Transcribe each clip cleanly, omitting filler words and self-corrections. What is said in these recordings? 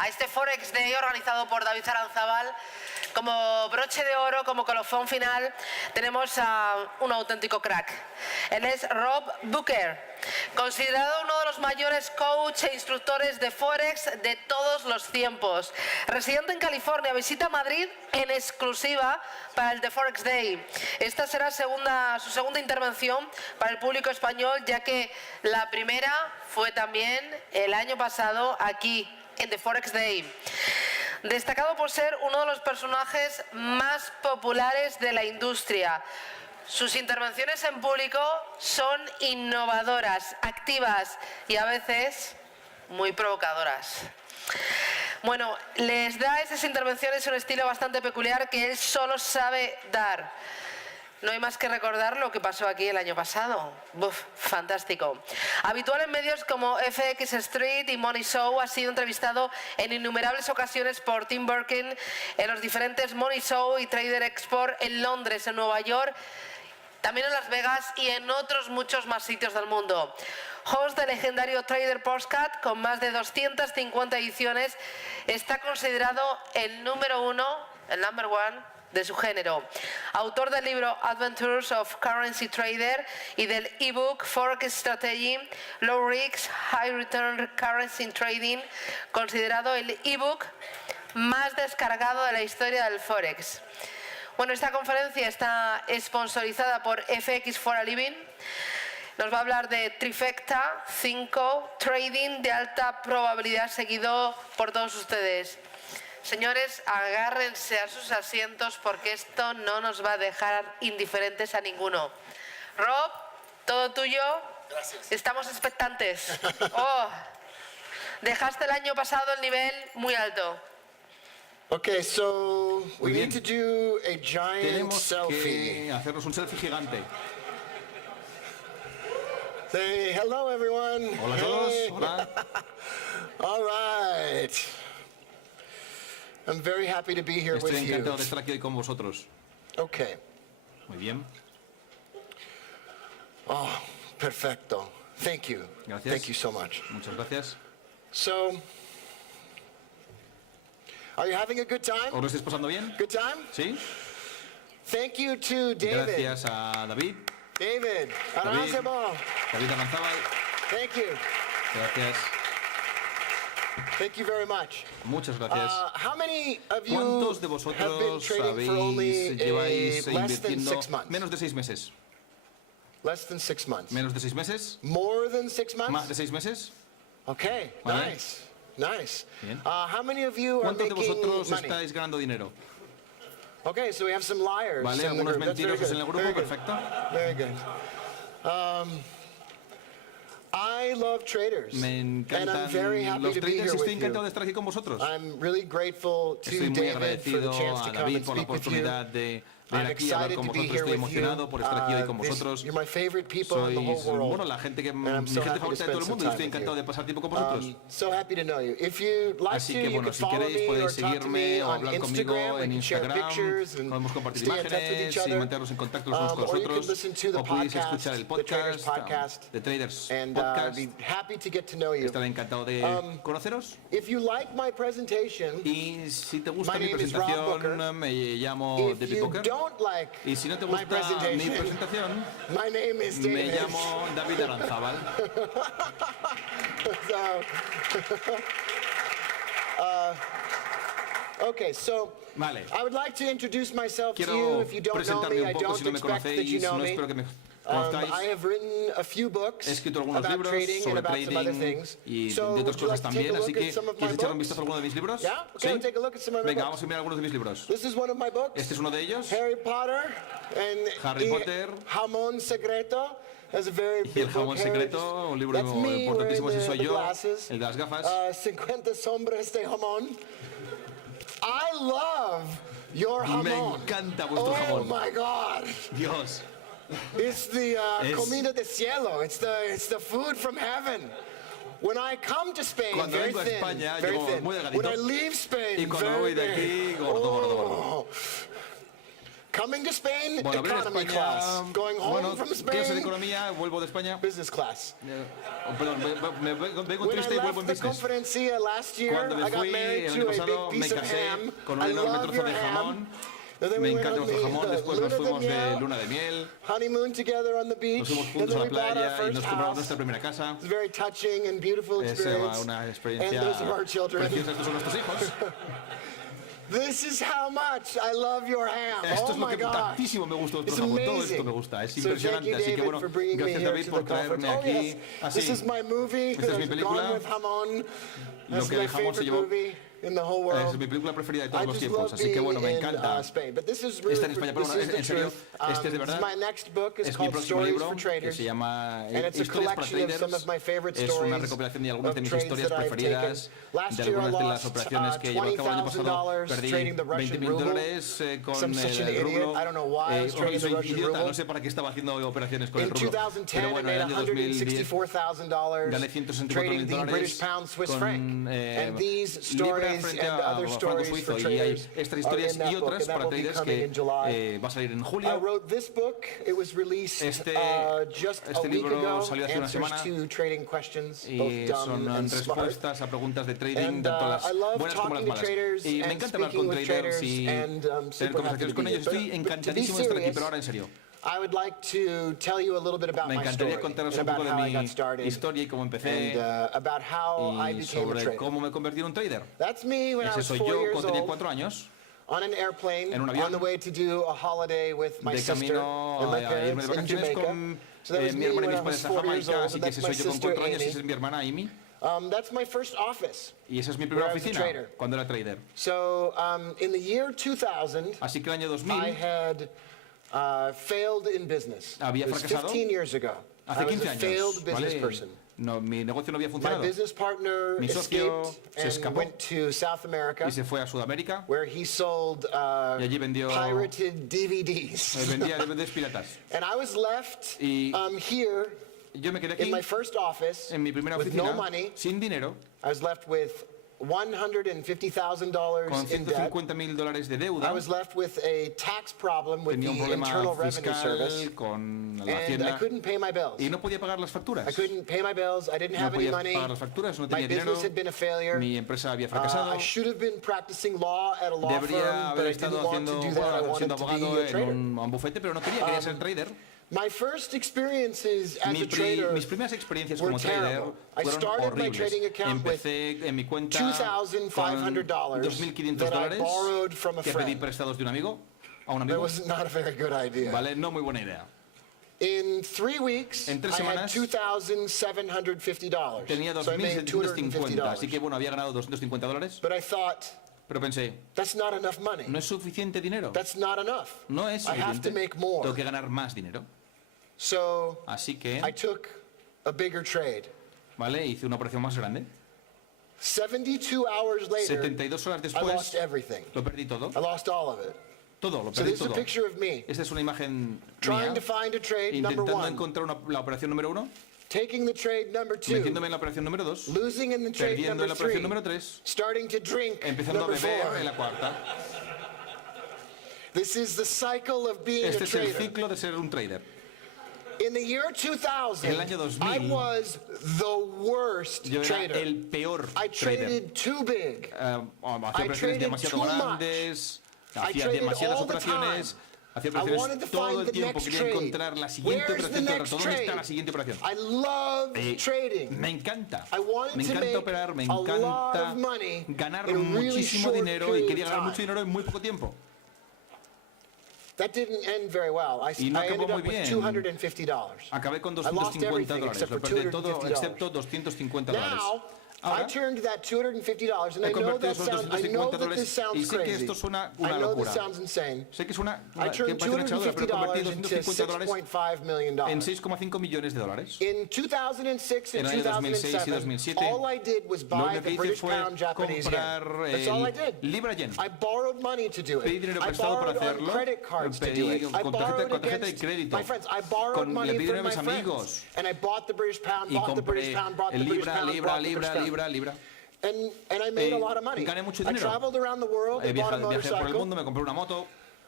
a este Forex Day organizado por David Aranzábal. Como broche de oro, como colofón final, tenemos a un auténtico crack. Él es Rob Booker, considerado uno de los mayores coach e instructores de Forex de todos los tiempos. Residente en California, visita Madrid en exclusiva para el The Forex Day. Esta será su segunda intervención para el público español, ya que la primera fue también el año pasado aquí en The Forex Day. Destacado por ser uno de los personajes más populares de la industria. Sus intervenciones en público son innovadoras, activas y a veces muy provocadoras. Bueno, les da esas intervenciones un estilo bastante peculiar que él solo sabe dar. No hay más que recordar lo que pasó aquí el año pasado. Uf, fantástico. Habitual en medios como FX Street y Money Show, ha sido entrevistado en innumerables ocasiones por Tim Burkin en los diferentes Money Show y Trader Export en Londres, en Nueva York, también en Las Vegas y en otros muchos más sitios del mundo. Host del legendario Trader Postcat con más de 250 ediciones, está considerado el número uno, el number one, de su género. Autor del libro Adventures of Currency Trader y del ebook Forex Strategy, Low Risk, High Return Currency Trading, considerado el ebook más descargado de la historia del Forex. Bueno, esta conferencia está sponsorizada por FX for a Living. Nos va a hablar de Trifecta 5, trading de alta probabilidad, seguido por todos ustedes. Señores, agárrense a sus asientos porque esto no nos va a dejar indiferentes a ninguno. Rob, todo tuyo. Gracias. Estamos expectantes. Oh, dejaste el año pasado el nivel muy alto. Okay, so we bien. need to do a giant Tenemos selfie. que hacernos un selfie gigante. Say hello, everyone. Hola a todos. Hey. Hola. All right. I'm very happy to be here Estoy with you. encantado de estar aquí hoy con vosotros. Okay. Muy bien. Oh, perfecto. Thank you. Gracias. Thank you so much. Muchas gracias. So, are you having a good time? ¿Os lo estáis pasando bien? Good time? ¿Sí? Thank you to David. Gracias a David. David. Aranzábal. David Aranzábal. Thank you. Gracias. Thank you very much. Muchas gracias. How many of you ¿Cuántos de have been vosotros trading for only lleváis less than invirtiendo 6 months? menos de 6 meses? Less than 6 months. ¿Menos de 6 meses? More than 6 months? ¿Más de 6 meses? Okay, Vale. nice, nice. Bien. How many of you are ¿Cuántos de making vosotros money? estáis ganando dinero? Okay, so we have some liars ¿Vale? in the Algunos group. That's very mentirosos good. en el grupo, Very good. perfecto. Very good. I love traders, Me and I'm very encantan happy los to be traders here y estoy with encantado de you. estar aquí con vosotros. I'm really grateful to Estoy muy David for the agradecido chance to a come David and por la speak with you. oportunidad de venir I'm aquí a hablar excited con to be vosotros. here Estoy with you. emocionado por estar aquí hoy con vosotros. You're my favorite people in the whole Sois, world. bueno, la gente que And I'm mi so gente happy to favorita de todo el spend mundo y some estoy time with encantado you. de pasar tiempo con vosotros. So happy to know you. If you'd like Así to, que you bueno, can si follow queréis me or podéis talk to me seguirme o on hablar conmigo Instagram. We en can share Instagram, pictures and podemos compartir stay in touch with each imágenes y other. mantenernos en contacto los unos con los Or you can otros, listen to the o podéis podcast, escuchar el the Traders podcast, Podcast, de Traders and Podcast. I'd be happy to get to know you. Estaré encantado de conoceros. If you like my presentation, Y si te gusta My mi name is Rob presentación, Booker. me llamo if David you Booker. don't like Y si no te my gusta mi presentation, presentación, my name is me David. llamo David Aranzábal. Okay, so Vale. I would like to introduce myself to you. Quiero If you don't know presentarme me, un I poco, don't si no me expect that you conocéis, know no me. espero que me I conozcáis. have written a few books He escrito algunos about libros trading and sobre about some other trading things. y So de otras would you cosas like to take también, a look así que at some of my ¿quieres echar un books? vistazo a alguno de mis libros? Yeah? Okay, we'll take a look at some of my Venga, books. vamos a mirar algunos de mis libros. This is one of my books. Este es uno de ellos. Harry Potter and Harry Potter. Jamón Secreto. That's a very Y el big jamón book, Harry. secreto, un libro That's me importantísimo, wearing ese soy the yo, glasses. el de las gafas. 50 sombras de jamón. I love your Me jamón. encanta vuestro Oh jamón. my God. Dios. It's the Es- comida de cielo. It's the food from heaven. When I come to Spain, Cuando very vengo a thin, España, very llego thin. muy delgadito. When I leave Spain, Y cuando me very voy de big. aquí, gordo, gordo, gordo. Oh. Coming to Spain, Bueno, venir a economy España. class. Going home Bueno, from clase de Spain, economía, vuelvo de España. business class. Perdón, vengo When I triste y vuelvo left en the business. conferencia last year, Cuando me I got fui married el to año a pasado, big me piece of casé ham. con un I enorme love trozo your de ham. jamón. And then Me we went encanta on nuestro jamón. the Después nos luna de fuimos de miel, luna de miel. honeymoon together on the beach. Nos fuimos And juntos a then la we bought our playa y first nos compramos house. nuestra primera casa. It's a very touching and beautiful Es experience. una And experiencia those are our children. preciosa. Estos son nuestros hijos. This is how much I love your ham. Esto Oh es lo my que God. tantísimo me gusta It's vuestro jamón. Todo amazing. esto me gusta. Es So thank impresionante. you, Así que David, bueno, for bringing me gracias here David to por the conference. traerme Oh, aquí. yes. This is Así, my movie. Esta es mi película. Gone with Jamón. Lo That's que my el jamón se favorite llevó. movie in the whole Es world. mi película preferida de I todos los just tiempos. love Así que being bueno, me in encanta. Spain. But this is really Estar en España, pero this bueno, is the en serio, truth. este es de This verdad. is my next book. It's Es mi called próximo Stories libro for que Traders. se llama And it's a Historias para collection of some of Traders. my favorite Es una stories recopilación de algunas de of mis trades historias that I've preferidas. taken. Last De year I algunas de las lost operaciones que llevo a cabo el año pasado. $20,000 Perdí trading the Russian $20.000 con I'm such an el idiot. rublo. I don't know why I was trading the Soy Russian idiota, ruble. no sé para qué estaba haciendo operaciones con el In rublo. 2010, Pero I bueno, made en el año 2010 $164,000 gané $164,000 trading the British pound Swiss franc. And these libra stories frente and a other franco stories suizo. for Y hay traders estas are historias in that y book, otras and that para will be traders coming que in July. va a salir en I julio. wrote this book. It was released Este just a este week libro ago. salió hace una Answers semana to trading questions, y both dumb son and smart. respuestas a preguntas de trading, And tanto las I love buenas como las talking to malas. traders Y me and encanta hablar speaking con with traders traders y and tener super happy conversaciones to con be ellos. here. Estoy But to be encantadísimo de estar aquí, serious, pero ahora en serio. I would like to tell you a little bit about Me my story encantaría contaros and un poco about de how I got mi started historia y cómo empecé and about how I y became a sobre trader. cómo me convertí en un trader. That's me when I Ese was soy 4 yo years cuando tenía old 4 años, on an airplane en un avión, on the way to do a holiday with my de sister camino and my a irme parents de in vacaciones Jamaica. con So that was mi me hermana y when mis I was padres a 4 years Jamaica, old, así and que that's ese my soy yo con sister 4 años y esa Amy. es mi hermana Amy. That's my first office. Y esa es mi primera Where I was a oficina, trader. cuando era trader. So in the year 2000, Así que el año I 2000 had failed in business. Había It was fracasado 15 years ago. I hace was 15 a años. failed business ¿Vale? person. No, mi negocio no había My funcionado business partner Mi socio escaped se and escapó went to South America, y se fue a Sudamérica where he sold y allí vendió pirated DVDs. vendía DVDs piratas. And I was left Y here yo me quedé in aquí my first office en mi primera with oficina no money. sin dinero I was left with $150,000 con in debt. $150.000 de I deuda. was left with a tax problem with Tenía un the problema Internal Revenue Service, fiscal con la and I Hacienda couldn't pay my bills. y no podía pagar las facturas. I couldn't pay my bills. I didn't No have any podía money. pagar las facturas, no My tenía dinero. business had been a failure. Mi empresa había fracasado. I should have been practicing law at a law Debería firm, but haber I estado didn't want to haciendo, do that. I bueno, wanted siendo to abogado be a trader. en un bufete, pero no quería ser trader. My first experiences as a trader Mis primeras experiencias were como trader terrible. I fueron started my horribles. trading account with Empecé en mi cuenta $2,500 con $2.500 that I borrowed from a que pedí friend. prestados de un amigo a un That amigo. was not a very good idea. Vale, no muy buena idea. In 3 weeks, En 3 I had semanas, $2,750. Tenía So I made $2.750, así que $250. bueno, había ganado $250, But I thought, pero pensé, that's not enough money. no es suficiente dinero. That's not enough. No es I have to suficiente. make more. Tengo que ganar más dinero. So Así que, I took a bigger trade. vale, hice una operación más grande. 72 hours later, 72 horas I después, lost everything. lo perdí todo. I lost all of it. Todo, lo So perdí this is a todo. picture of me Esta es una imagen trying mía, to find a trade number intentando 1, encontrar la operación número 1, taking the trade number 2, metiéndome en la operación número 2, losing in the trade perdiendo number en la operación 3, número 3, starting to drink empezando a number beber 4. en la cuarta. This is the cycle of being Este a es el trader. ciclo de ser un trader. In the year 2000, En el año 2000, I was the worst Yo era trader. el peor I trader. traded too big. Hacía I operaciones traded demasiado too much. grandes, I hacía traded demasiadas all the operaciones, hacía I wanted operaciones to todo find el the tiempo, next quería trade. encontrar la siguiente Where's the operación todo el next rato. ¿Dónde está trade? la siguiente operación? I love trading. Me encanta. I wanted Me to encanta make operar, me a lot encanta of money ganar in a really muchísimo short dinero y period quería of ganar time. mucho dinero en muy poco tiempo. That didn't end very well. I Y no acabó ended muy up with bien. $250. Acabé con I lost everything $250. except Lo for perdí todo $250. excepto $250. Now, I Ahora turned that $250, and he I know convertido that esos sounds. I know that this $250 sounds y sé que crazy. esto suena I una know this locura. sounds insane. Sé que es una I que turned parece una echadura, pero convertí $250 into $250 $6.5 million. en $6,5 millones. In 2006 En and el año 2006 y 2007, 2007, all I did was Lo buy único the que hice British fue pound Japanese comprar yen. That's all I did. libra yen. I borrowed money to do Pedí it. dinero I prestado para borrowed on hacerlo. credit cards to do Pedí it. I con borrowed tarjeta de against crédito. my friends. I borrowed Le money pedí from dinero a my mis friends. amigos. And I bought the British pound, Y bought the British compré pound, bought the British libra, pound, libra, bought the British pound. libra. And I made a lot of money. Gané mucho I dinero. traveled around the world. I bought a Viajé por el motorcycle. mundo, me compré una moto.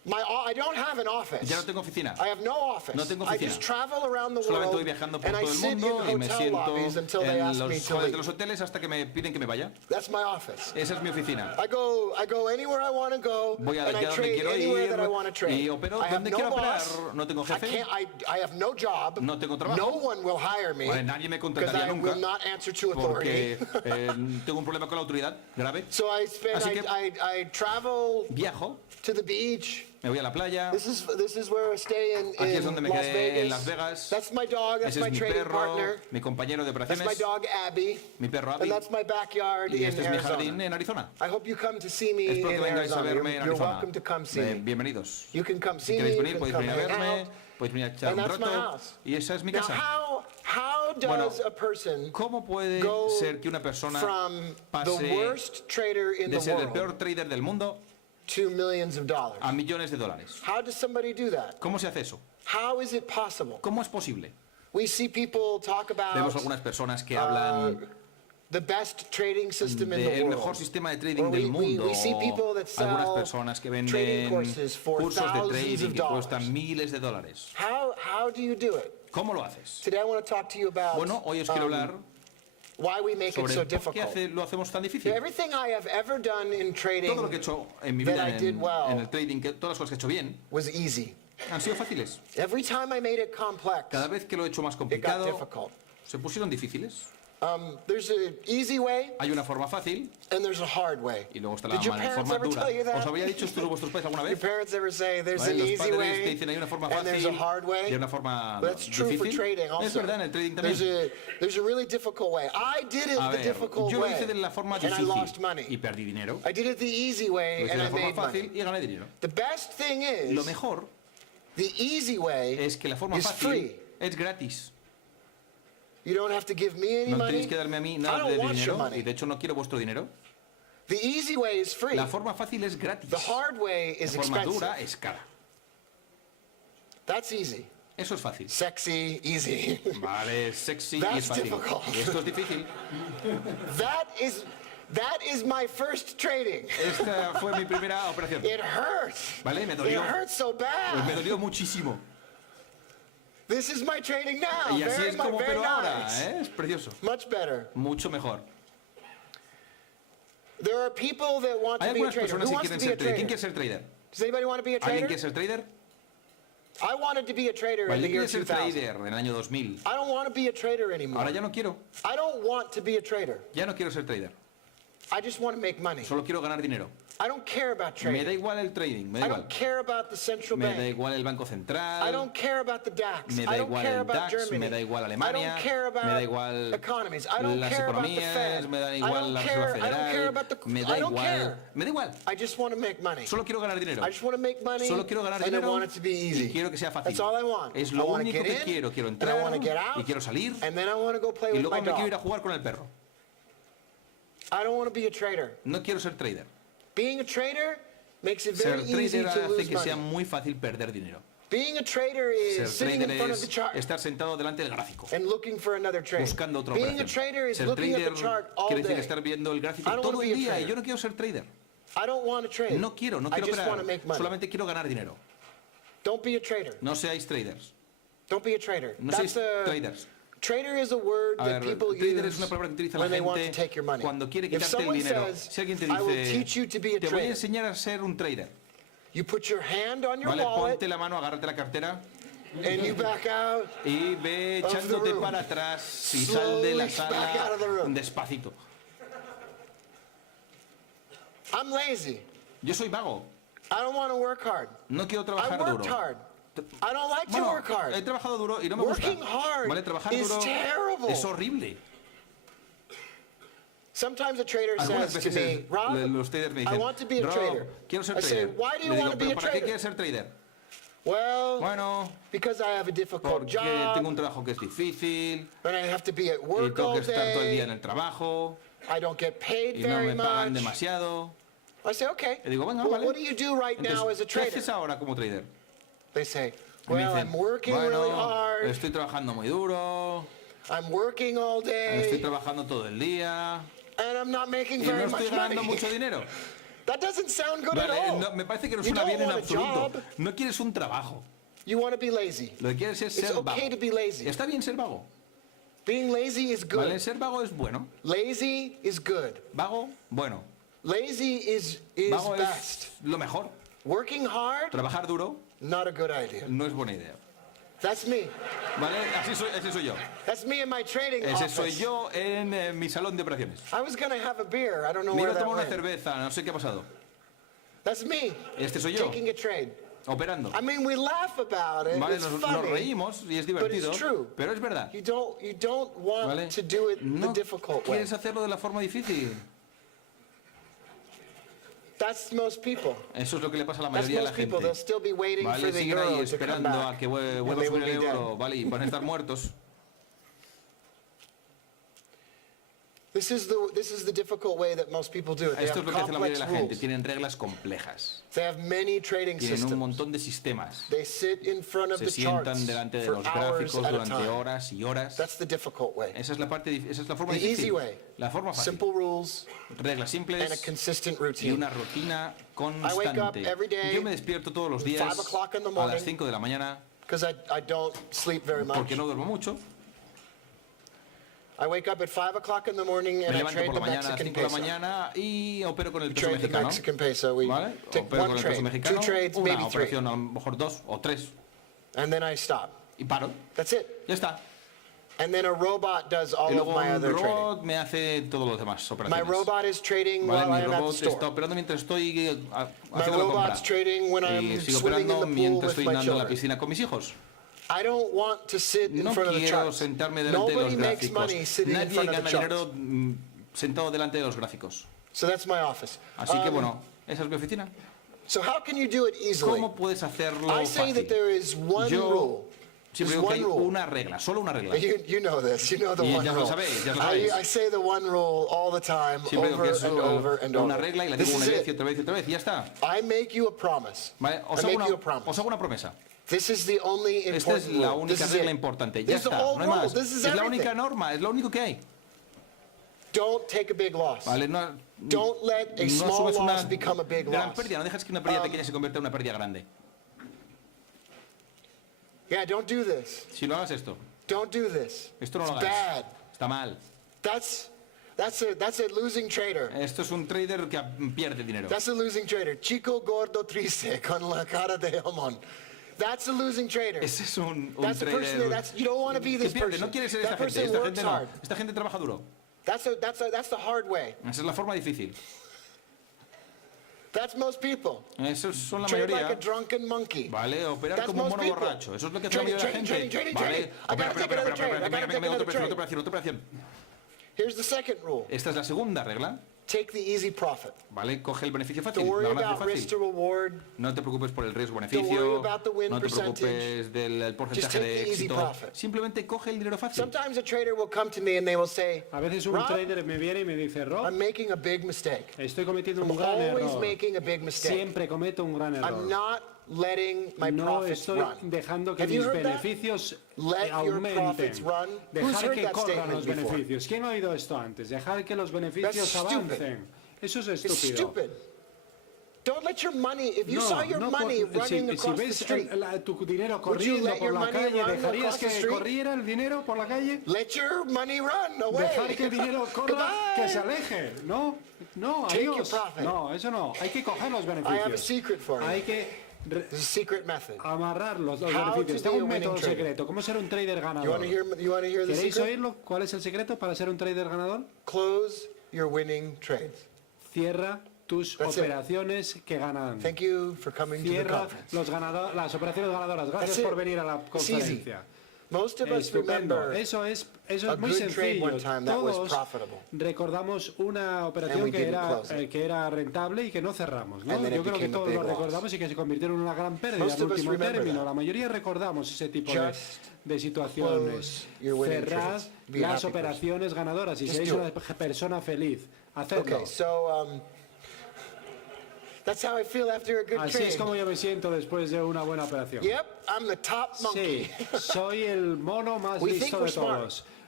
I don't have an office. Ya no tengo oficina. I have no office. No tengo I oficina. just travel around the Solamente voy world viajando por and I todo el sit in mundo y me hotel siento lobbies until they en ask me los to halls de leave. los hoteles hasta que me piden que me vaya. That's my office. Esa es mi oficina. I go anywhere I want to go Voy a and I donde trade quiero anywhere ir that I want to trade. y opero I have donde no quiero operar. boss. No tengo jefe. I have no job. No tengo trabajo. No one will hire me Vale, nadie me because contrataría I nunca will not answer to authority. porque tengo un problema con la autoridad grave. So Así que I travel viajo, to the beach. me voy a la playa. This is where I stay Aquí es donde in me Las quedé Vegas. en Las Vegas. That's my dog. That's Ese my es mi trading perro, partner. mi compañero de That's my operaciones, dog Abby. mi perro And Abby. that's my backyard Y in este es mi jardín Arizona. en Arizona. I hope you come to see me Espero que in vengáis a Arizona. verme en You're Arizona. welcome to come see me. Bienvenidos. You can come Si see me. queréis You venir, can podéis come venir a hang verme, out. podéis venir a echar And un that's my rato. house. Y esa es mi Now, casa. how does a person ¿Cómo puede go ser que una persona from the pase worst trader in de the ser el world peor trader del mundo to millions of dollars? a millones de dólares? How does somebody do that? ¿Cómo se hace eso? How is it possible? ¿Cómo es posible? We see people talk Vemos about algunas personas que hablan the best trading system in the del world. mejor sistema de trading Or del mundo. we see people that Algunas sell personas que trading venden courses for cursos de thousands trading of que cuestan dollars. miles de dólares. How do you do it? ¿Cómo lo haces? Today I want to talk to you about Bueno, hoy os quiero hablar why we make it sobre so por qué difficult. lo hacemos tan difícil. Everything I have ever done in trading Todo lo que he hecho en mi that vida I did well en el trading, todas las cosas que he hecho bien, was easy. han sido fáciles. Every time I made it complex, Cada vez que lo he hecho más it got complicado, difficult. se pusieron difíciles. There's an easy way Hay una forma fácil and there's a hard way. y luego está la Did your parents forma ever dura. tell you that? ¿Os había dicho esto en vuestros padres alguna Your vez? parents ever say there's ¿Vale? an Los easy padres te way dicen hay una forma and there's a fácil hard way? y una forma That's true for difícil. trading Es also. verdad, en el trading There's también. a really difficult way. I did it A the ver, difficult yo lo way hice de la forma and I lost difícil money. y perdí dinero. I did it the easy way Lo hice and de I la forma made fácil money. y gané dinero. The best thing Lo is mejor the easy way es que la forma is fácil free. es gratis. You don't have to give me any No money. tenéis que darme a mí I nada don't de want your dinero money. y de hecho no quiero vuestro dinero. The easy way is free. La forma fácil es gratis. The hard way La is forma expensive. dura es cara. That's easy. Eso es fácil. Sexy, easy. Vale, es sexy y That's es fácil. difficult. Y esto es difícil. That is my first trading. Esta fue mi primera operación. It hurts. Vale, me It dolió. hurts so Pues me bad. dolió muchísimo. This is my trading now. Y así Very, es como very opero ahora, nice. ¿eh? Es precioso. Much better. Mucho mejor. There are people that want Hay to be a algunas trader. personas Who que wants to quieren be a ser trader. ¿Quién trader? quiere ser trader? Does anybody want to be a ¿Alguien trader? quiere ser trader? I wanted to be a trader in Vale, the yo year quería ser 2000. trader en el año 2000. I don't want to be a trader anymore. Ahora ya no quiero. I don't want to be a trader. Ya no quiero ser trader. I just want to make money. Solo quiero ganar dinero. I don't care about Me da trading. igual el trading, me I da igual. don't care about the central Me da bank. igual el Banco I Central. don't care about the DAX. Me da I don't igual care el about DAX, Germany. me da igual I Alemania, don't care me da about igual economies. I don't las care about the economías, Fed. me da I igual don't la care. Reserva I don't care Federal, about the. me da I don't igual, care. me da igual. I just want to make money. Solo quiero ganar dinero. I just want to make money. Solo quiero ganar and I dinero want it to be y easy. quiero que sea fácil. That's all I want. Es I lo want to único get que in, quiero and I entrar want to get out, y quiero salir and then I want to go play y with luego my me quiero ir a dog. jugar con el perro. I don't want to be a trader. No quiero ser trader. Being a trader makes it Ser very easy trader to hace lose que sea money. muy fácil perder dinero. Being a trader Ser is sitting trader in front of the es chart estar sentado delante del gráfico, and looking for another trade. buscando otra Being a operación. trader is Ser looking at trader the chart all quiere decir day. estar viendo el gráfico I don't todo wanna el be a día y trader. yo no quiero ser trader. I don't want to trade. No quiero I quiero just want to operar. make money. Solamente quiero ganar dinero. Don't be a trader. No seáis traders. Don't be a trader. No That's seáis a traders. trader is a word A that ver, people trader use es una palabra que utiliza la when they want to gente take your money. cuando quiere If quitarte el someone dinero. says, Si alguien te I will teach you dice, to be a te voy a trader, enseñar a ser un trader. you put your hand on your Vale, wallet ponte la mano, agárrate la cartera and you back out. y ve Of the echándote room. para atrás y sal de la Slowly back out of the sala room. despacito. I'm lazy. Yo soy vago. I don't want to work hard. No quiero I trabajar worked duro. hard. I don't like to Bueno, work hard. he trabajado duro y no me gusta. Working hard Vale, trabajar is duro terrible. es horrible. Sometimes a trader Algunas says to veces me, Rob, los traders me I dicen, want to be a Rob, trader. quiero ser I say, trader. why do you Le digo, want to be ¿pero a para qué trader? quieres ser trader? Well, Bueno, because I have a difficult porque tengo un job, trabajo que es difícil and I have to be at y work tengo all que estar todo el día en day. el trabajo I don't get paid y no very me pagan much. demasiado. I say, okay. Y digo, venga, Well, vale. what do you do right now as a Entonces, ¿qué trader? haces ahora como trader? They say, Y me well, dicen, I'm working bueno, really hard. estoy trabajando muy duro, I'm working all estoy day, trabajando todo el día and I'm not making y no very estoy much ganando money. mucho dinero. That doesn't sound good at Vale, all. no, me parece que no You suena don't bien en want a absoluto. job. No quieres un trabajo. You want to be lazy. Lo que quieres es It's ser okay to vago. be lazy. Está bien ser vago. Being lazy is good. Vale, ser vago es bueno. Lazy is good. Vago, bueno. Lazy is Vago best. es lo mejor. Working hard, Trabajar duro not a good idea. no es buena idea. That's me. Vale, ese soy yo. That's me in my trading Ese soy office. yo en mi salón de operaciones. I was going to have a beer. I don't know Me iba where a that tomar una went. cerveza, no sé qué ha pasado. That's me. Este soy yo, Taking a trade. operando. I mean, we laugh about it. Vale, It's nos funny. reímos y es but divertido, it's true. pero es verdad. You don't want Vale. to do it the No difficult way. quieres hacerlo de la forma difícil. That's most people. Eso es lo que le pasa a la That's mayoría de la most people. gente. They'll still be waiting Vale, for the siguen ahí euro to come esperando a back. que and vuelva a they will subir el be dead. euro, vale, y van a estar muertos. This is the difficult way that most people do it. They Esto es have lo que hace la mayoría complex de la gente. rules. Tienen reglas complejas. They have many trading Tienen un systems. montón de sistemas. They sit in front of Se the charts sientan delante de for los hours gráficos at a durante time. horas y horas. That's the difficult way. Esa es la forma The easy difícil. way. La forma fácil. Simple rules Reglas and a simples consistent y routine. una rutina I wake up constante. every day Yo me despierto todos los días 5 o'clock in the a morning. las 5 de la mañana Because I don't sleep very much. porque no duermo mucho. I wake up at 5 o'clock in the morning Me and I levanto trade por the la mañana a las Mexican 5 de la peso. mañana y opero con el We peso trade the mexicano. Mexican peso. We ¿Vale? take Opero one con el trade, peso 2 mexicano, trades, una maybe 3. operación a lo mejor 2 o 3 And then I stop. y paro. That's it. Ya está. And then a robot does all Y of luego my un other trading. robot me hace todos los demás My operaciones. robot is trading Vale, while mi I am at the robot está store. operando mientras estoy My haciendo la compra. robot's trading when Y I'm sigo swimming in operando the pool mientras with estoy my nadando en la children. piscina con mis hijos. I don't want to sit in No front of the quiero charts. sentarme delante de Nobody los makes gráficos. money sitting in Nadie front of gana the charts. dinero sentado delante de los gráficos. So that's my office. Así que bueno, esa es mi oficina. So how can you do it easily? ¿Cómo puedes hacerlo I say fácil? that there is one Yo rule. siempre There's digo que one hay rule. una regla, solo una regla. You know this. You know the Y one ya lo rule. sabéis, ya lo sabéis. I say the one rule all the time, Siempre digo over que es and over and over. una regla y la This digo una is vez y it. otra vez y otra vez y ya está. I make you a promise. ¿Vale? I make you a promise. Os hago una promesa. This is the only Esta es important la rule. This única is regla it. importante. Ya This is the está, whole no hay rule. más. This is Es la única everything. norma, es lo único que hay. Don't take a big loss. ¿Vale? No, Don't let a no small subes una loss become a big gran loss. pérdida, no dejes que una pérdida pequeña se convierta en una pérdida grande. Yeah, don't do this. Si no hagas esto, Don't do this. esto no lo It's hagas. bad. Está mal. That's a losing trader. Esto es un trader que pierde dinero. That's a losing trader. Chico gordo triste con la cara de jamón. That's a losing trader. Ese es un That's a person trader that you don't want to be que this pierde. person. No quieres ser That esta gente. person Esta works gente no. hard. Esta gente trabaja duro. That's the hard way. Esa es la forma difícil. That's most people. Esos son la Trade like mayoría. a drunken monkey. Vale, operar That's como un most mono people. borracho. Eso es lo que hace la Trading, mayoría de la trading, gente. trading, Vale, trading. I gotta take another trade. I gotta take otra another trade. operación, otra operación. Here's the second rule. Esta es la segunda regla. Take the easy profit. Vale, coge el beneficio fácil, Don't worry la ganancia about risk to fácil. reward. No te preocupes por el Don't worry riesgo-beneficio, about the win no te percentage. preocupes del porcentaje take de the easy éxito. profit. Simplemente coge el dinero fácil. Sometimes a trader will come to me and they will say, A veces un Rob, trader me viene y me dice, Rob, I'm making a big mistake. estoy cometiendo I'm un gran always error. making a big mistake. Siempre cometo un gran I'm error. not letting my No profits estoy run. dejando que Have you mis heard that? beneficios Let your aumenten. profits run. Who's Dejar heard que that corran statement los before? beneficios. ¿Quién ha oído esto antes? Dejar que los beneficios That's stupid. avancen. Eso es It's estúpido. stupid. Don't let your money, if you saw your money running si across the ves street, tu dinero Would you corriendo let por your la money calle, run ¿dejarías across the que street? corriera el dinero por la calle? let your money run away. Dejar que el dinero corra, que se Goodbye. aleje. No, no, Take your adiós. profit. No, eso no. Hay que coger los I have a beneficios. secret for you. Hay que There's a secret method. amarrar los How beneficios. to Tengo be un a winning método trader. secreto. ¿Cómo ser un trader You ganador? want to hear the ¿Queréis secret? oírlo? ¿Cuál es el secreto para ser un trader ganador? Close your winning trades. Cierra tus That's it. operaciones que ganan. Thank you for coming to the Cierra conference. las operaciones ganadoras. Gracias That's por it. venir a la It's easy. conferencia. Most of us Estupendo. remember Eso es a muy good trade sencillo. one time that was Todos profitable. recordamos una And operación we que didn't era, close it. que era rentable y que no cerramos, ¿no? And then it Yo creo que became a todos big lo loss. recordamos y que se convirtieron en una gran pérdida Most en of us último remember término. that. La mayoría recordamos ese tipo de Just situaciones. close your winning Cerrad trades. Be a las happy operaciones ganadoras y Just seáis do una it. persona feliz. Hacedlo. Okay, so that's how I feel after a good Así trade. es como yo me siento después de una buena operación. Yep, I'm the top monkey. Sí, soy el mono más We think listo we're de smart. todos.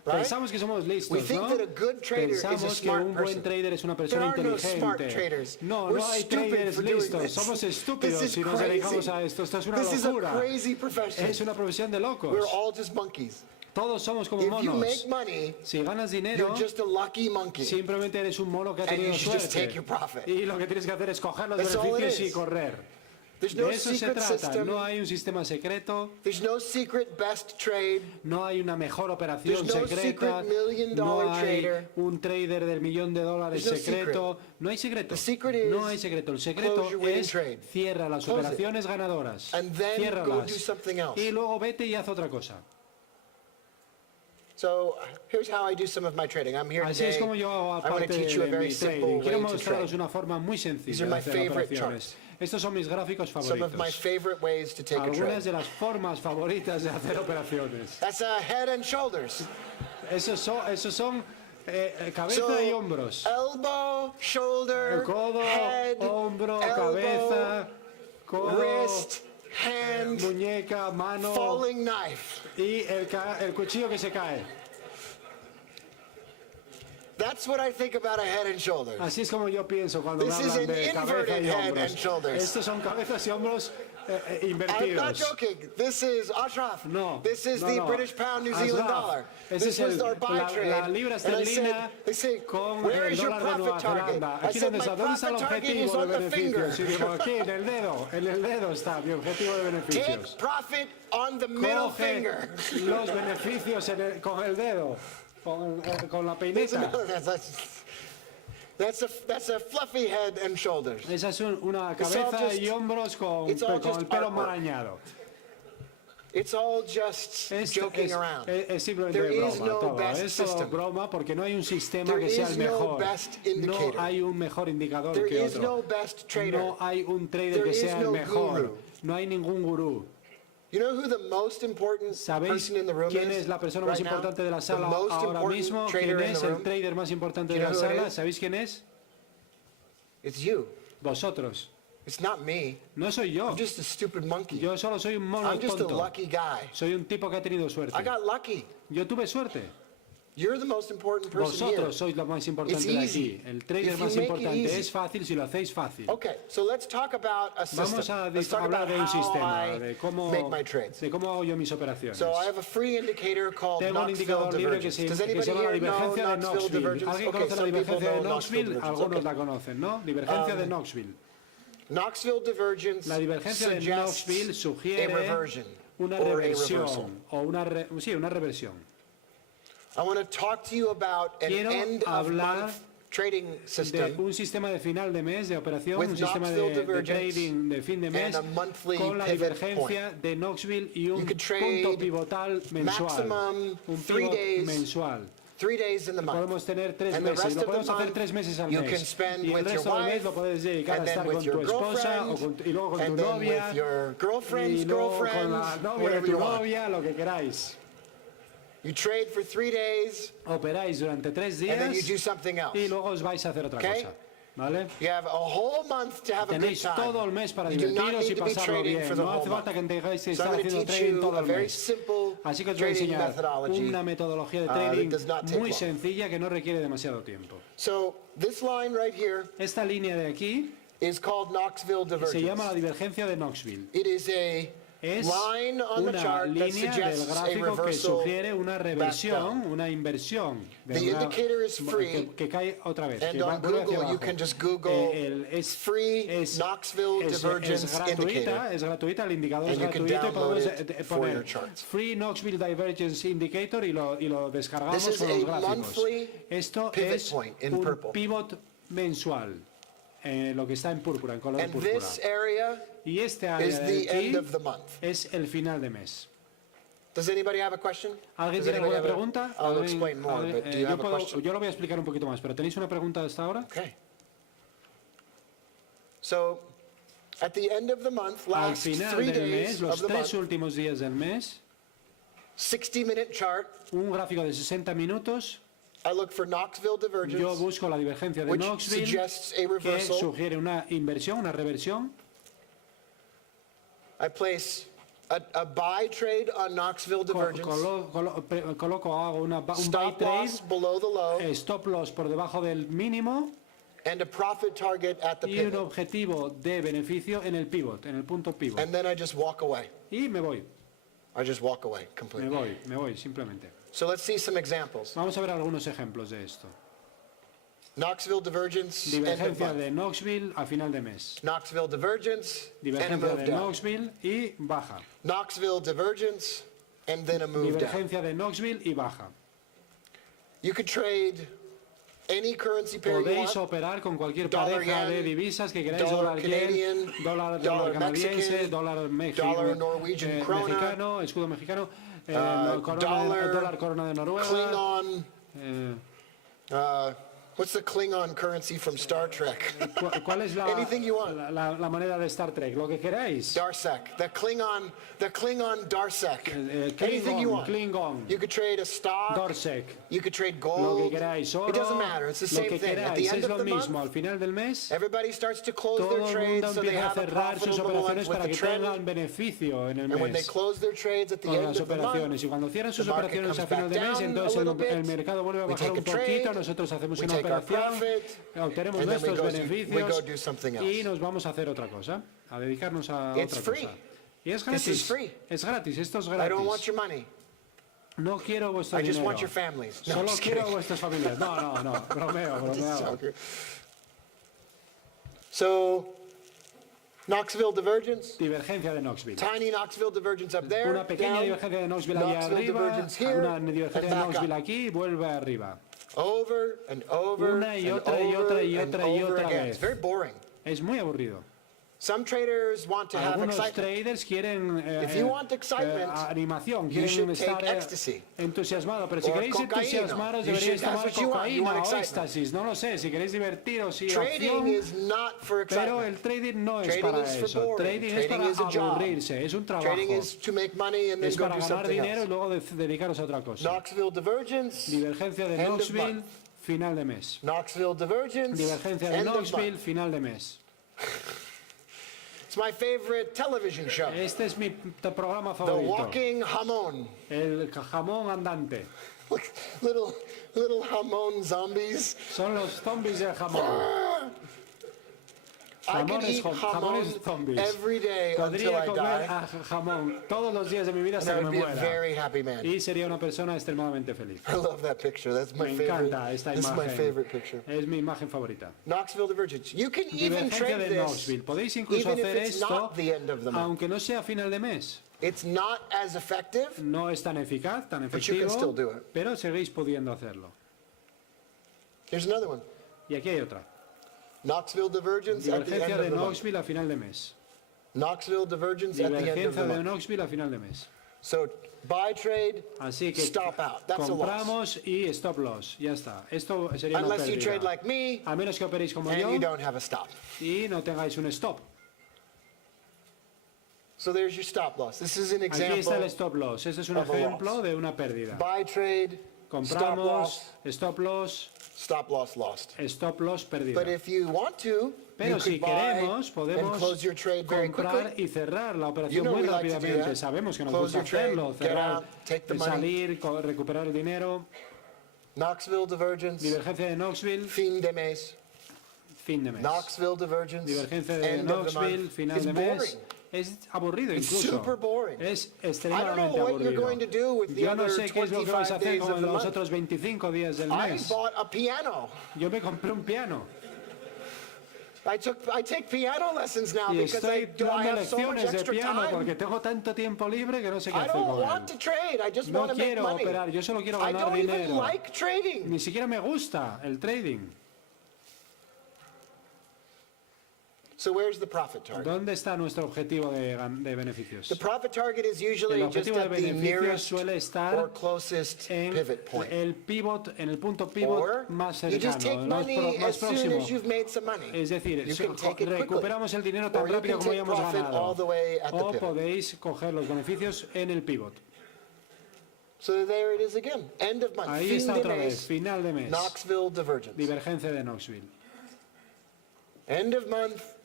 right? Pensamos que somos listos, We think ¿no? that a good trader is a Pensamos que smart un buen person. trader es una There persona are no smart inteligente. traders. No, We're no hay stupid traders for doing listos. this. Somos This estúpidos is si nos dedicamos crazy. a esto. Esto es una This is a locura. crazy profession. Es una profesión de locos. We're all just monkeys. Todos somos como If you monos. make money, Si ganas dinero, you're just a lucky monkey. simplemente eres un mono que ha And tenido you should just take suerte. your profit. Y lo que tienes que hacer es coger los That's all it beneficios y is. correr. There's no De eso se secret trata. system. No hay un sistema secreto. There's no secret best trade. No hay una mejor operación There's no secreta. secret $1 million No hay trader. un trader del $1.000.000 There's no secreto. No hay secreto. The secret is No hay secreto. El secreto close your winning es trade. cierra las Close it. operaciones ganadoras. And then go Ciérralas. do something else. Y luego vete y haz otra cosa. So here's how I do some of my trading. I'm here Así today. es como yo hago I want to parte teach you a de very mi simple trading. Quiero way to mostraros trade. una forma muy These sencilla are de my hacer favorite operaciones. Estos son mis gráficos Some of my favoritos. favorite ways to take a Algunas trade. de las formas favoritas de hacer operaciones. That's a head and shoulders. Esos son cabeza y hombros. Elbow, shoulder, Codo, head, hombro, elbow, cabeza, codo, wrist, hand, muñeca, mano falling knife. y el cuchillo que se cae. That's what I think about a head and shoulders. Así es como yo pienso cuando me This is hablan an de cabeza inverted y head hombros. and shoulders. Estos son cabezas y hombros I'm not invertidos. joking. This is Ashraf. No, This is no, the no. British pound New Zealand Ashraf, dollar. ese This es was our buy la trade. libra And I said, esterlina they say, con where el is your dólar de profit Nueva target? Zelanda. I Aquí said, donde my está, ¿dónde está el profit target is objetivo de on the finger. beneficios? Y digo, aquí, en el dedo está mi objetivo de beneficios. Take profit on the middle Coge finger. los beneficios con el dedo, con la That's peineta. That's a fluffy head and shoulders. Esa es una It's all cabeza just- y hombros con it's all el just pelo artwork. marañado. It's all just joking around. Es simplemente There is broma no todo. best Es todo system. broma porque no hay un sistema There que sea is el no mejor. best No indicator. hay un mejor indicador There que is otro. no best trader. No hay un trader There que is sea el no mejor. guru. No hay ningún gurú. You know who the most important ¿Sabéis person in the room quién is? es la persona right más now? importante de la The sala most ahora important mismo? trader ¿Quién in es the el room? trader más importante Do de you la know who it sala? is? ¿Sabéis quién es? It's you. Vosotros. It's not me. No soy yo. I'm just a stupid monkey. Yo solo soy un mono I'm just a tonto. lucky guy. Soy un tipo que ha tenido suerte. I got lucky. Yo tuve suerte. You're the most important person here. Vosotros sois lo más importante It's de easy. aquí. El trader If you más make it importante easy. es fácil si lo hacéis fácil. Okay, so let's talk about a system. Vamos a Let's talk hablar about de un how sistema, I de cómo make my trades. hago yo mis operaciones. So I have a free indicator called Tengo un Knoxville indicador libre que divergence. se, Does que anybody se llama la here know divergencia de Knoxville Knoxville. divergence? ¿Alguien Okay, conoce la some people divergencia de know Knoxville Knoxville? divergence. Algunos Okay. la conocen, ¿no? Divergencia de Knoxville. Knoxville divergence La divergencia de suggests Knoxville a sugiere reversion una or a reversal. reversión o una reversión. I want to talk to you about an Quiero end of hablar month trading De system un sistema de final de mes de operación, with un sistema Knoxville de divergence trading de fin de mes and a monthly con la pivot divergencia de Knoxville y un You could punto trade pivotal mensual. maximum Un 3 pivot days mensual. 3 days in the month. Podemos tener 3 And the meses, rest lo of the podemos hacer month 3 meses al you mes. can spend Y el with your resto del mes wife, lo puedes dedicar a and then estar with con your tu esposa girlfriend, y luego con tu and then novia with your girlfriend's y luego con girlfriend, la novia de whatever tu you want. novia, lo que queráis. You trade for 3 days, Operáis durante 3 and then you días do something else. y luego os vais a hacer otra Okay? cosa. ¿Vale? You have a whole month to have a good Tenéis time. todo el mes para You do not divertiros y need to be pasarlo trading bien. for the No whole hace falta que month. tengáis que So I'm estar going to haciendo teach trading you todo a el very mes. simple Así que os voy a trading enseñar methodology una metodología de that trading does not take muy long. sencilla que no requiere demasiado tiempo. So this line right here Esta línea de aquí is called Knoxville se llama la divergence. divergencia de Knoxville. It is a Es line on the una chart that línea del suggests a gráfico que reversal sugiere una back reversión, down. una inversión. The indicator is free, que cae otra vez. and que on vuelve hacia Google you abajo. can just Google Es free es- Knoxville es divergence indicator. es gratuita, el indicador es And you can gratuito y download podemos it for poner your charts. Free Knoxville Divergence Indicator y lo descargamos This is con los a gráficos. monthly Esto pivot es point in un purple. pivot mensual, lo que está en púrpura, en color And púrpura. this area Y este is área de the aquí end of the month. es el final de mes. Does anybody have a question? ¿Alguien Does tiene anybody alguna have a- pregunta? I'll ¿Alguien- explain more, alguien- but do you yo, have a question? yo lo voy a explicar un poquito más, pero ¿tenéis una pregunta hasta ahora? Okay. So, at the end of the month, Al last final 3 del mes, days los of the 3 month, últimos días del mes, 60-minute chart, un gráfico de 60 minutos, I look for Knoxville yo divergence, busco la divergencia de which Knoxville, suggests a que reversal. sugiere una inversión, una reversión. I place a buy trade on Knoxville divergence. Hago un buy Stop trade, loss below the low. stop loss por debajo del mínimo And a profit target at the y un pivot. objetivo de beneficio en el pivot, en el punto pivot. And then I just walk away. Y me voy, I just walk away completely. me voy simplemente. So let's see some examples. Vamos a ver algunos ejemplos de esto. Knoxville divergence, end of Divergencia month. de Knoxville a final de mes. Knoxville divergence, and a Divergencia move de down. Knoxville y baja. Knoxville divergence, and then a move down. Divergencia de Knoxville y baja. You could trade any currency pair you Podéis want. operar con cualquier Dollar pareja de yen, divisas que queráis, dollar dólar Canadian, yen, dólar dollar canadiense, Mexican, dólar dollar Norwegian krona, mexicano, escudo mexicano, dollar dólar corona de Noruega. Klingon, eh, what's the Klingon currency from Star Trek? ¿Cuál es Anything you want. la moneda de Star Trek? Lo que queráis. Darsek, the Klingon Darsek. Anything you want. Klingon, You could trade a stock, Dorsek, you could trade lo gold. que queráis, oro, It doesn't matter, it's the lo same que thing. At the queráis, end es lo of the mismo. month, Al final del mes, everybody starts to close todo their el trades mundo so they empieza a have a cerrar sus profitable month operaciones with para the que trend. tengan beneficio en el And when they mes close their trades at the con end las of the operaciones. month, Y cuando cierran sus the market operaciones a comes final back de mes, down entonces a little el bit. mercado vuelve a We bajar take un a trade, poquito, nosotros hacemos we una take our operación, profit, obtenemos and then we nuestros go do beneficios something y else. nos vamos a hacer otra cosa, a dedicarnos a It's otra free. cosa. Y es This is gratis, free. es gratis, esto es I don't want gratis. your money. No quiero vuestro I just dinero, want your families. No, I'm solo just quiero kidding. vuestras familias. No, bromeo. Just joking. So, Knoxville divergence, Divergencia de Knoxville. tiny Knoxville divergence up there, Una pequeña down, divergencia de Knoxville allá Knoxville arriba, divergence here, una and divergencia de back Knoxville up. aquí y vuelve arriba. Over and over Una y and otra y over otra y and otra y over otra again. vez. It's very boring. Es muy aburrido. Some traders want to have Algunos excitement. traders quieren If you want excitement, animación, you quieren should estar take ecstasy. entusiasmados, pero si Or queréis cocaína. entusiasmaros You deberíais should- that's tomar what you want. You want cocaína o excitement. éxtasis, no lo sé, si queréis divertiros y Trading acción, is not for pero excitement. el trading no es Trading para is for eso, boring. trading es Trading para is a job. aburrirse, es un trabajo, Trading is to make money and then es go para do ganar something dinero y else. luego dedicaros a otra cosa. Knoxville divergence, Divergencia de end of Knoxville, month. final de mes. Knoxville divergence, Divergencia de end of Knoxville, month. final de mes. It's my favorite television show. Este es mi programa The favorito, Walking Jamon. el jamón andante. Little jamon zombies. Son los zombies del jamón. I could Jamones, eat jamones jamon zombies. every day until Podría I comer die. a jamón todos los días de mi vida And hasta I que would me be a muera. very happy man. Y sería una persona extremadamente feliz. I love that picture. That's my Me favorite. encanta esta This is my imagen. favorite picture. Es mi imagen favorita. Knoxville divergence. You can even Divergencia trade de this Knoxville. Podéis incluso even if hacer it's esto not the end of the month. aunque no sea final de mes. It's not as effective. No es tan eficaz, tan But you can still efectivo, do it. pero seguís pudiendo hacerlo. Here's another one. Y aquí hay otra. Knoxville divergence at the end Divergencia of de the month. Knoxville a final de mes. Knoxville divergence at the end of Divergencia the de month. Knoxville a final de mes. So buy trade, Así que stop out. That's a loss. compramos y stop loss. Ya está. Esto sería una Unless you trade pérdida. like me A menos que operéis como and yo you don't have a stop. y no tengáis un stop. So there's your stop loss. This is an Aquí está el example. stop loss. Este es un of a ejemplo loss. de una pérdida. Buy trade, stop loss, Compramos, lost. stop loss, pérdida. But if you want to, Pero you si could buy queremos, and podemos close your trade very comprar quickly. y cerrar la You operación know muy we like to do rápidamente. that. Sabemos que nos Close gusta your trade, hacerlo, get cerrar, out, take the money. salir, recuperar el dinero. Knoxville divergence, Divergencia de Knoxville, fin de mes. fin de mes. Knoxville divergence, Divergencia de end of the Knoxville, month. final It's de boring. mes. Es aburrido It's incluso. super boring. Es I don't extremadamente know what you're aburrido. going to do with the Yo no other sé qué es lo que vais 25 a hacer days con of the los month. otros 25 días del I mes. bought a piano. Yo me compré un piano I take piano lessons now y because I estoy dando have so much lecciones de extra piano time. porque tengo tanto tiempo libre que no sé qué I hacer don't con want él. to trade. I just No want to make quiero money. operar, yo solo quiero I ganar don't even dinero. like trading. Ni siquiera me gusta el trading. So where's the profit target? ¿Dónde está nuestro objetivo de beneficios? The profit target is El usually just objetivo de at the beneficios nearest suele estar or closest en pivot point. el pivot, en el punto pivot Or más you just take cercano, más, money más as soon próximo. as you've made some money. Es decir, You can take it quickly. recuperamos el dinero tan Or you rápido can como take hayamos profit ganado. all the way at the O pivot. podéis coger los beneficios en el pivot. So there it is again. End of month. Ahí Fin está de otra vez, mes. final de mes. Knoxville divergence. Divergencia de Knoxville. End of month.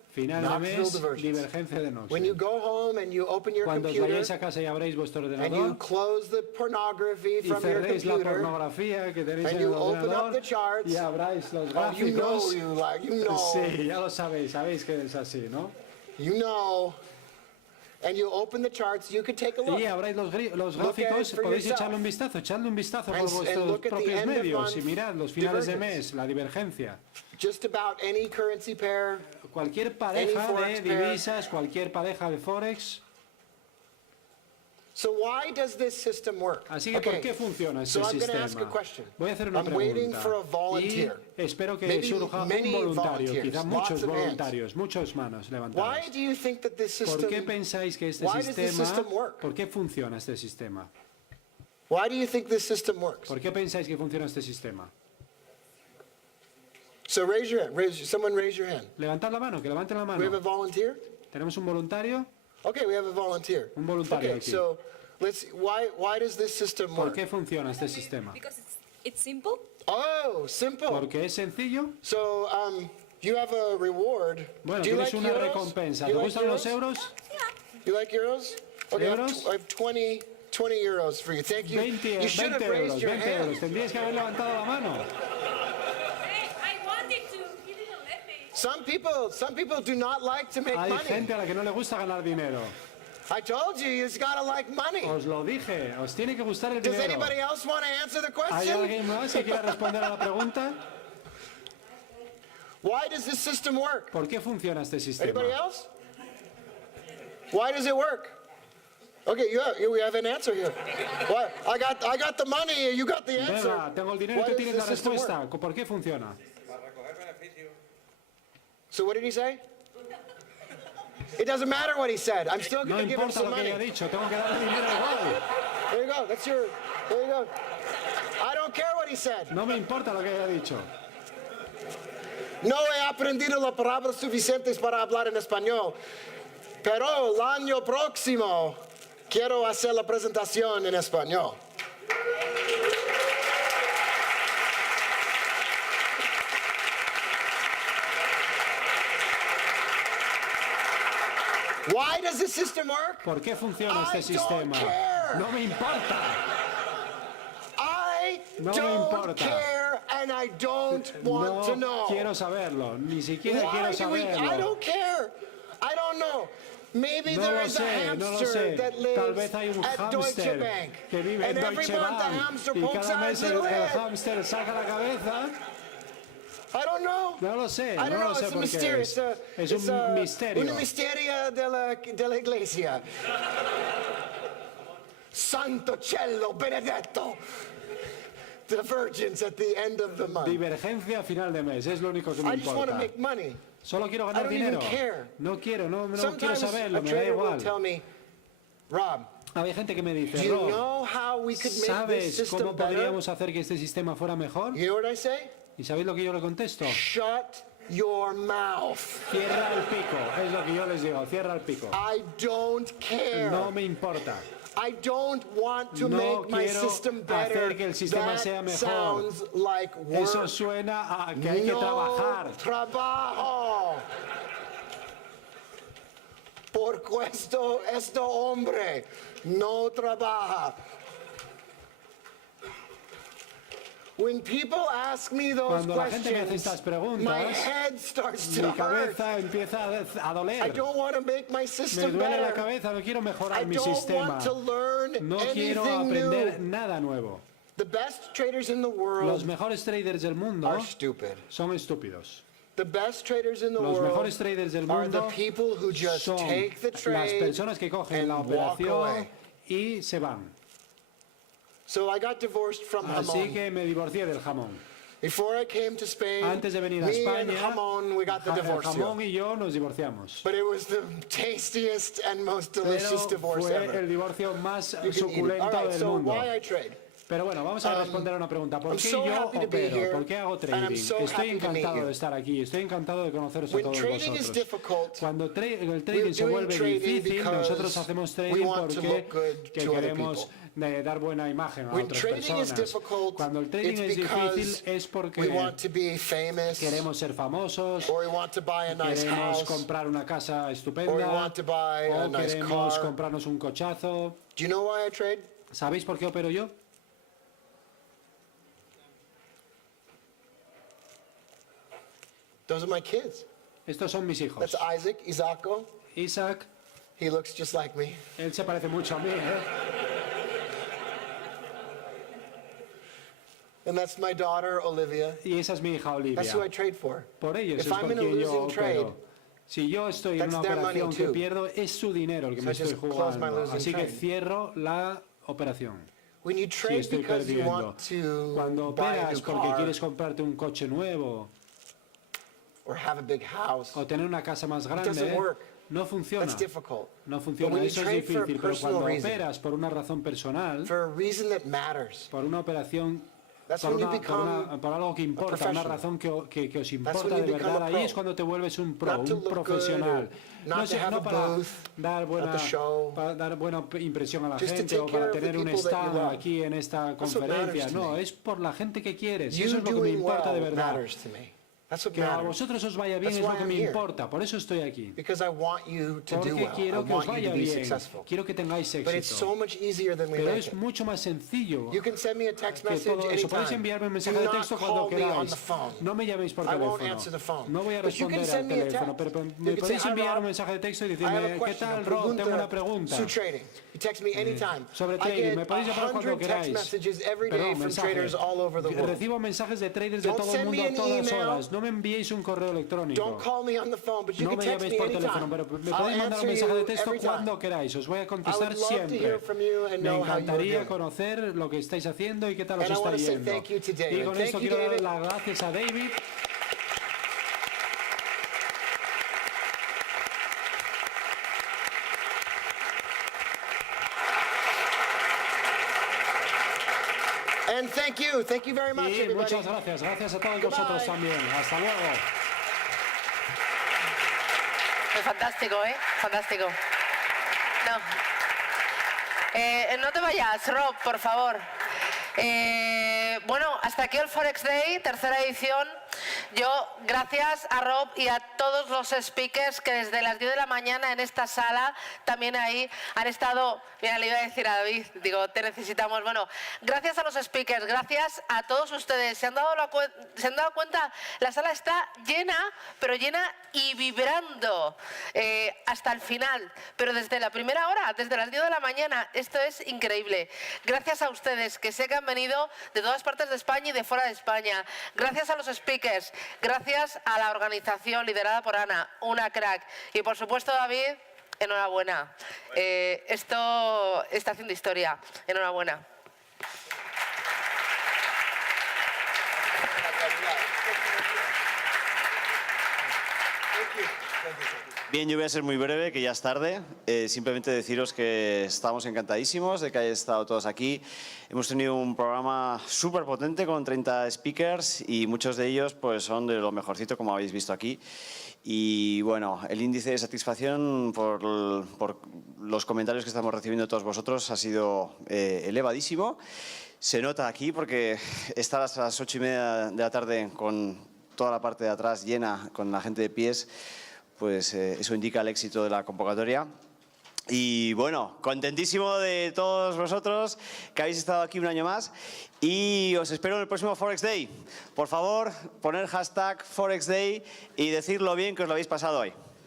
Final de Knoxville mes, divergence. divergencia de When you Knoxville. go home and you open your Cuando os computer vayáis a casa y abréis vuestro and you ordenador close the pornography y from your cerréis la computer, pornografía que tenéis and en el you open up ordenador the charts, y abráis los oh, you know gráficos. you know, Sí, ya lo sabéis, sabéis que es así, ¿no? you know, and you open the charts, you can take a look. Y abráis los Look at it gráficos, for podéis yourself. echarle un vistazo por And vuestros look at the propios end of medios y month mirad los finales de divergence. mes, la divergencia. Just about any currency pair. Cualquier pareja forex de pair. divisas, cualquier pareja de Forex. So why does this system work? Así que, ¿por qué funciona este so I'm going to sistema? ask a question. Voy a hacer una I'm waiting pregunta. for a Y volunteer. espero que Maybe surja un many voluntario, volunteers, quizás lots muchos of hands. voluntarios, muchas manos Why levantadas. do you think that this ¿Por qué system, pensáis que este why does this sistema, system work? por qué funciona este sistema? why do you think this system works? ¿Por qué pensáis que funciona este sistema? So raise your hand. Someone raise your hand. Levantad la mano, que levanten la We have a mano. volunteer? ¿Tenemos un voluntario? Okay, we have a volunteer. Un voluntario Okay, aquí. so why does this system ¿Por work? qué funciona este sistema? Because it's simple. Oh, simple. Porque es sencillo. So you have a reward. Bueno, Do you tienes like una euros? recompensa. You ¿Te like gustan los euros? euros? You like euros? Okay, Euros? I have 20 euros for you. Thank you. 20, You should 20 have raised euros, your 20 euros. hand. Tendríais que haber levantado la mano. Hey, I wanted to. He didn't let me. Some people do not like to make Hay money. gente a la que no le gusta ganar dinero. I told you, you just gotta like money. Os lo dije, os tiene que gustar el Does dinero. anybody else want to answer the ¿Hay question? alguien más que quiera responder a la pregunta? Why does this system work? ¿Por qué funciona este sistema? Anybody else? Why does it work? Okay, we have an answer here. What? I got the money. You got the answer. Venga, tengo el dinero y Why tú does tienes the la system respuesta. work? ¿Por qué funciona? So what did he say? It doesn't matter what he said. I'm still No going to give him importa some lo que money. haya dicho, tengo que darle dinero igual. There you go. There you go. I don't care what he said. No me importa lo que haya dicho. No he aprendido las palabras suficientes para hablar en español, pero el año próximo quiero hacer la presentación en español. Why does this system work? ¿Por qué funciona I este don't sistema? care. No me importa. I No me don't importa. care and I don't want to know. No quiero saberlo, ni siquiera Why quiero do we? I saberlo. don't care. I don't know. Maybe No there lo is a sé, no lo hamster sé. that Tal lives vez hay un at Deutsche hámster Bank. que vive And en every Deutsche month the Bank hamster y pokes cada out his mes little el head. hámster saca la cabeza. I don't know. No lo sé, I don't no know. lo sé It's a por qué mystery. es. Es un misterio. Una misteria de la iglesia. Santo cielo benedetto. The virgins at the end of the month. Divergencia a final de mes, es lo único que me I just want to importa. make money. Solo quiero I ganar don't even dinero. care. No quiero quiero Sometimes saberlo, a me da trader will igual. tell me, Rob, Hay gente que me do dice, you Rob, know how we could make this ¿sabes system cómo better? podríamos hacer que este sistema fuera mejor? You know what I say? ¿Y sabéis lo que yo le contesto? Shut your mouth. Cierra el pico, es lo que yo les digo, cierra el pico. I don't care. No me importa. I don't want to No make my quiero system better. hacer que el sistema That sea mejor. sounds like work. Eso suena a que hay que no trabajar. trabajo. Porque este hombre no trabaja. When people ask me those Cuando la gente me hace questions, estas my preguntas, head starts to mi hurt. cabeza empieza a I doler. don't want to make my Me system duele la better. cabeza, no quiero I mejorar mi don't sistema. want to learn No quiero anything aprender new. nada nuevo. The best traders in the Los world mejores traders del mundo are stupid. son estúpidos. The best traders in the Los world mejores traders del are the mundo people who just son take the las trade personas que cogen and la walk operación away. y se van. So I got divorced from Así jamón. que me divorcié del jamón. Before I came to Spain, Antes de venir a me España, and jamón, we got the el divorce jamón deal. y yo nos divorciamos. But it was the tastiest and most Pero delicious divorce fue ever. el divorcio más You can eat it. All suculento right, del so mundo. why I trade? Pero bueno, vamos a responder a una pregunta. ¿Por I'm qué so yo happy to be opero? here, ¿Por qué hago and I'm trading? so Estoy happy to meet encantado you. de estar aquí. Estoy encantado de conoceros a When todos trading is vosotros. difficult, Cuando el we're trading se doing vuelve trading difícil, because nosotros hacemos we trading want to porque look good que to other queremos people. de dar buena imagen a When otras trading is personas. difficult, Cuando el trading it's es because difícil es porque we want to be famous, queremos ser famosos, or we want to buy a nice queremos house. comprar una casa Or we estupenda, want to buy a o nice queremos car. comprarnos un cochazo. Do you know why I trade? ¿Sabéis por qué opero yo? Those are my kids. Estos son mis hijos. That's Isaac, Isako. Isaac, He looks just like me. él se parece mucho a mí, ¿eh? And that's my daughter, Olivia. Y esa es mi hija Olivia. That's who I trade for. Por ellos If es I'm por in a quien yo losing trade, opero. Si yo estoy en that's una their money operación que too. pierdo, es su dinero el que So me I estoy just close my jugando. losing Así que trade. cierro la operación. When you Si trade estoy because you perdiendo. want to Cuando buy a new operas porque car quieres comprarte un coche nuevo or have a big house, o tener una casa más doesn't grande, work. no funciona. that's difficult. No But funciona, when you eso es trade for a difícil. Pero personal cuando reason, operas por una razón personal, for a reason that matters, por una operación, that's por, when you una- become por algo que importa, una professional. razón que os That's importa when you de become verdad, a ahí pro. es cuando te vuelves un pro, Not to un look good profesional. or not to No, have no a para booth dar at the show. para dar buena impresión a la Just to gente take o para care of the tener un people that you stand love. aquí en esta That's what conferencia. matters to No, me. es por la gente que quieres. Y You eso es lo que me doing importa de well verdad. matters to me. That's what Que a matters. vosotros os vaya bien That's es lo why que I'm me here. importa. Por eso estoy aquí. Because I want you to do Porque well. I quiero que os want you vaya to be bien. successful. Quiero que tengáis But it's so éxito. much easier than we Pero make es it. mucho más sencillo You can send me a text que message todo eso. Podéis anytime. enviarme un mensaje Do de not texto cuando call me on queráis. the phone. No me llaméis por I won't answer the teléfono. phone. No voy a But you can responder send al me a teléfono, text. pero You me can say, podéis "Hi, enviar Rob. un mensaje de texto y I have decirme, a ¿qué question, tal, a Rob? Tengo una pregunta. Sobre trading. You text me anytime. Sobre I trading, get me podéis llamar cuando 100 text queráis. messages every day Perdón, from mensaje. traders all over the world. Recibo mensajes de traders de Don't todo el send me mundo a an todas email. horas. No me enviéis un correo electrónico. Don't call me on the phone, but you No can me text llaméis me por teléfono, anytime. pero me I'll podéis mandar un answer mensaje de you texto every time. cuando queráis. Os voy a I contestar would love to siempre. hear from you and Me know how you're encantaría doing. conocer lo que estáis haciendo y qué tal os And I está wanna say yendo. thank you to David. Y con Thank esto you, quiero dar David. las gracias a David. And thank you very much, Y everybody. muchas gracias. Gracias a todos Goodbye. vosotros también. Hasta luego. Es fantástico, ¿eh? Fantástico. No te vayas, Rob, por favor. Bueno, hasta aquí el Forex Day, tercera edición. Yo, gracias a Rob y a todos los speakers que desde las 10 de la mañana en esta sala, también ahí, han estado... Mira, le iba a decir a David, digo, te necesitamos. Bueno, gracias a los speakers, gracias a todos ustedes. ¿Se han dado cuenta? La sala está llena, pero llena y vibrando hasta el final. Pero desde la primera hora, desde las 10 de la mañana, esto es increíble. Gracias a ustedes, que sé que han venido de todas partes de España y de fuera de España. Gracias a los speakers, gracias a la organización liderada por Ana, una crack. Y por supuesto, David, enhorabuena. Esto está haciendo historia. Enhorabuena. Bien, yo voy a ser muy breve, que ya es tarde. Simplemente deciros que estamos encantadísimos de que hayáis estado todos aquí. Hemos tenido un programa súper potente con 30 speakers y muchos de ellos pues, son de lo mejorcito, como habéis visto aquí. Y bueno, el índice de satisfacción por los comentarios que estamos recibiendo de todos vosotros ha sido elevadísimo. Se nota aquí porque estar hasta las 8:30 de la tarde con toda la parte de atrás llena, con la gente de pies, pues eso indica el éxito de la convocatoria. Y bueno, contentísimo de todos vosotros que habéis estado aquí un año más y os espero en el próximo Forex Day. Por favor, poner hashtag Forex Day y decir lo bien que os lo habéis pasado hoy.